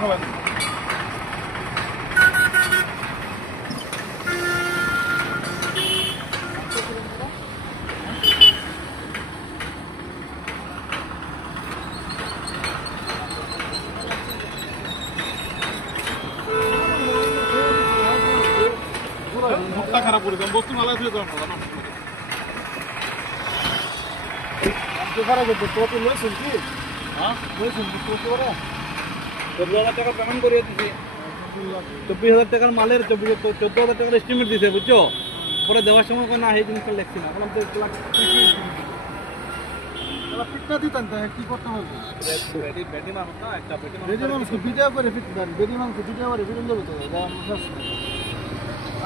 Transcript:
ফেলাই মুখটা খারাপ করে দেন বস্তু নালা থেকে যাবো না কত লইছেন কি হ্যাঁ লইছেন কি কত করে 14,000 টাকা পেমেন্ট করিয়ে দিছি 24,000 টাকার মালের 14,000 টাকার এস্টিমেট দিছে বুঝছো পরে দেওয়ার সময় কোনো এই জিনিসটা লেখছি না বললাম তো পিটটা দিতেন কি করতে হবে বেডি মানুষ না একটা বেডি মানুষ ভিডিও করে ফিট দেন বেডি মানুষ ভিডিও করে ফিট দেবো তো